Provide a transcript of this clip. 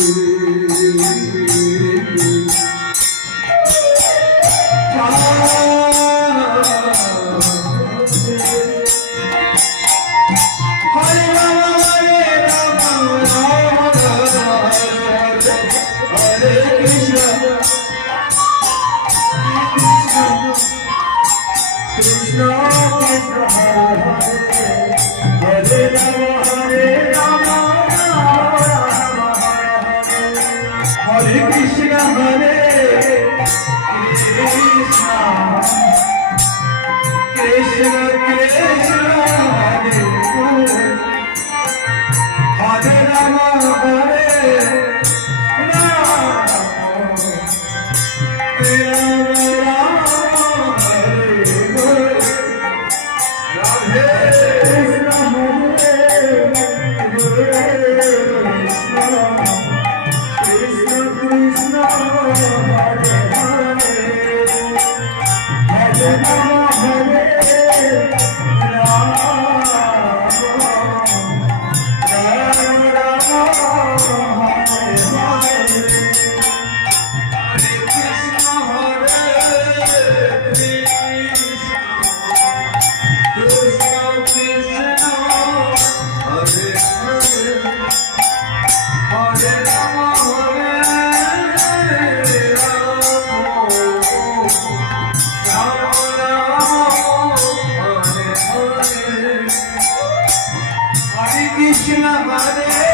you. Krishna Krishna Krishna Hare